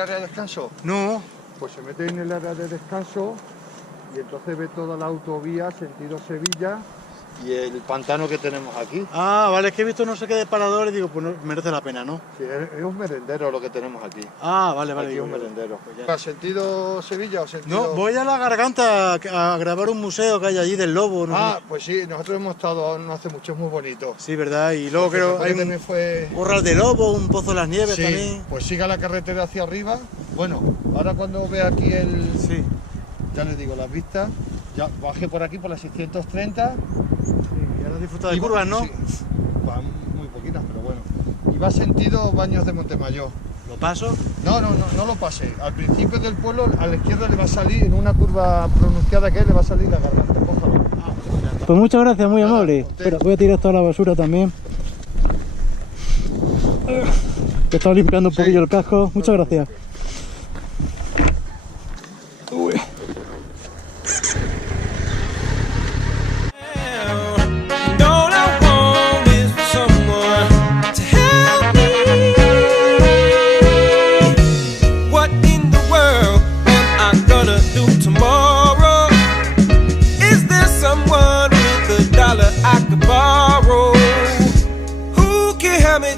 área de descanso? No. Pues se mete en el área de descanso y entonces ve toda la autovía sentido Sevilla y el pantano que tenemos aquí. Ah, vale, es que he visto no sé qué de paradores y digo, pues no, merece la pena, ¿no? Sí, es un merendero lo que tenemos aquí. Ah, vale, vale. Aquí es un merendero. Pues ¿sentido Sevilla o sentido...? No, voy a la Garganta a grabar un museo que hay allí del lobo. No sé. Pues sí, nosotros hemos estado no hace mucho, es muy bonito. Sí, ¿verdad? Y luego creo hay un Corral de Lobo, un Pozo de las Nieves sí, también. Pues siga la carretera hacia arriba. Bueno, ahora cuando ve aquí el... Sí. Ya les digo, las vistas. Ya bajé por aquí por las 630. Sí, y ahora disfruta de curvas, ¿no? Sí, van muy poquitas, pero bueno. Y va sentido Baños de Montemayor. ¿Lo paso? No lo pase. Al principio del pueblo, a la izquierda le va a salir, en una curva pronunciada que le va a salir la Garganta. Cójalo. Pues muchas gracias, muy amable. Espera, voy a tirar toda la basura también. Que estaba limpiando un poquillo el casco. Muchas gracias. Uy.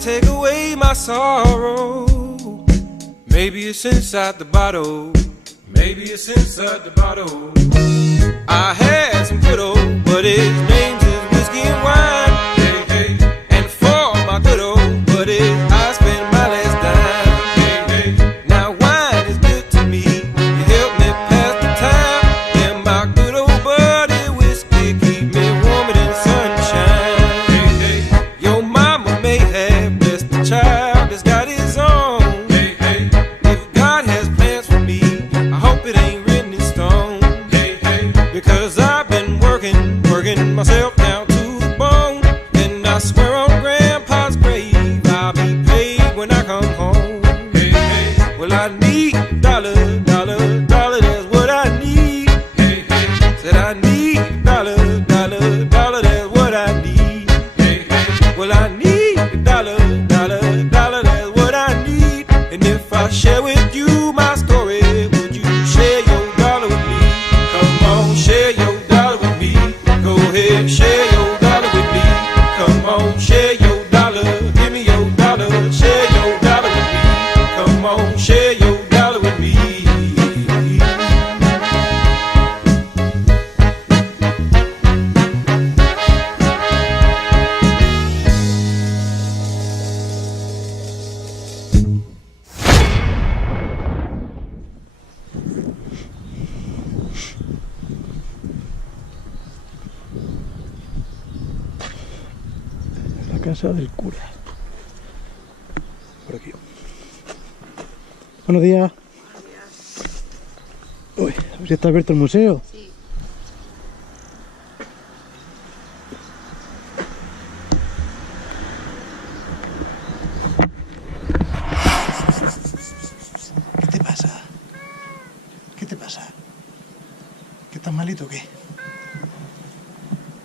Take away my sorrow. Maybe it's inside the bottle. Maybe it's inside the bottle. I had some good old buddies, names is whiskey and wine. Hey, hey. And for my good old buddies, I spent my last dime. Hey, hey. Now wine is good to me. You help me pass the time. And my good old buddy whiskey keep me warm in the sunshine. Hey, hey. Your mama may have blessed the child that's got his own. Hey, hey. If God has plans for me, I hope it ain't written in stone. Hey, hey. Because I've been working myself down to the bone. And I swear on Grandpa's grave, I'll be paid when I come home. Hey, hey. Well, I need a dollar, that's what I need. Hey, hey. Said I need a dollar, that's what I need. Hey, hey. Well, I need a dollar, that's what I need. And if I share with you my story, would you share your dollar with me? Come on, share your dollar with me. Go ahead, share your dollar with me. Come on, share your dollar. Give me your dollar, share your dollar with me. Come on, share your dollar with me. La casa del cura. Por aquí. Buenos días. Uy, a ver si está abierto el museo. Sí. ¿Qué te pasa? ¿Qué te pasa? ¿Que estás malito o qué?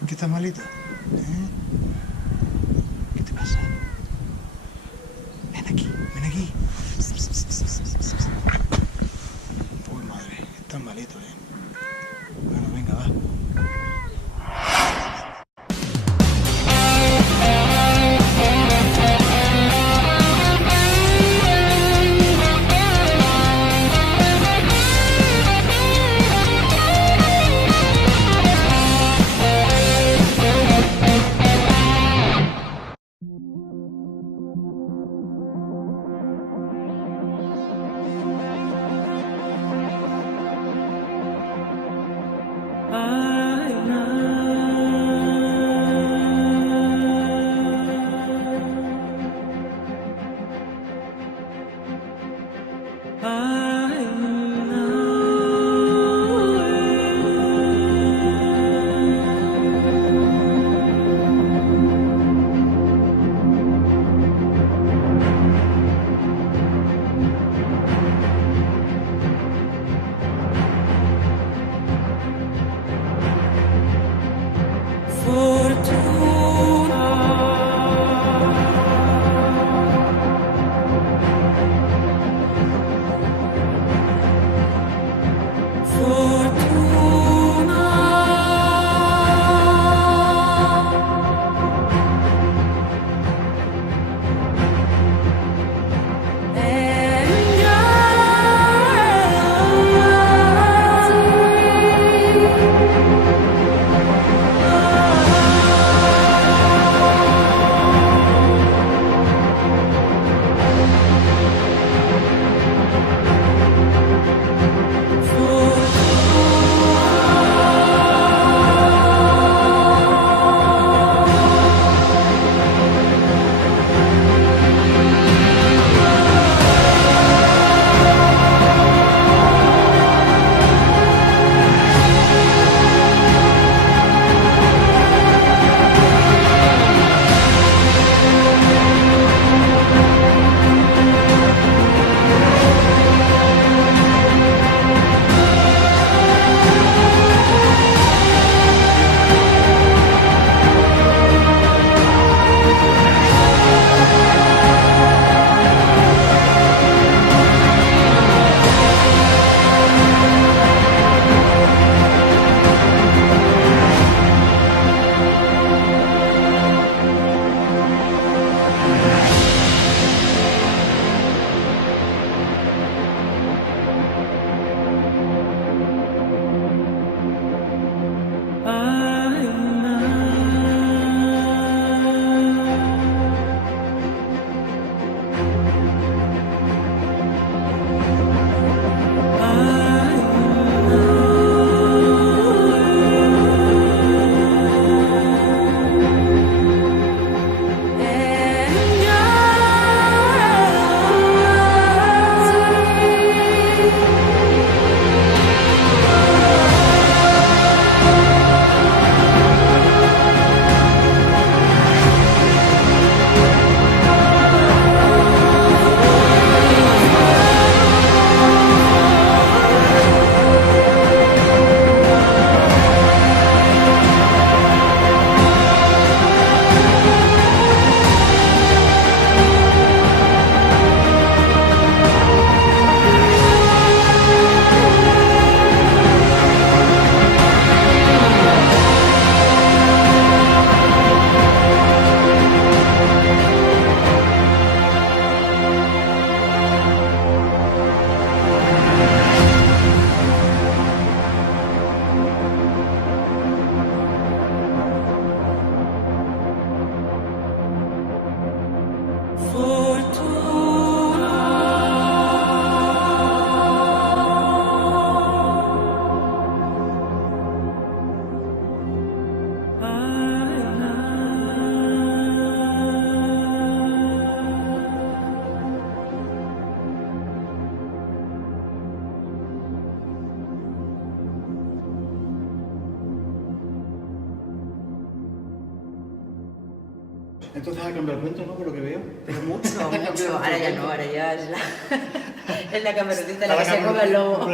¿Que estás malito? ¿Eh? ¿Qué te pasa? Ven aquí, ven aquí. Uy, madre, estás malito, Bueno, venga, va. Entonces ha cambiado el cuento, ¿no? Por lo que veo. Pero mucho. Ahora ya no, ahora ya es la cameronita la que se come el lobo.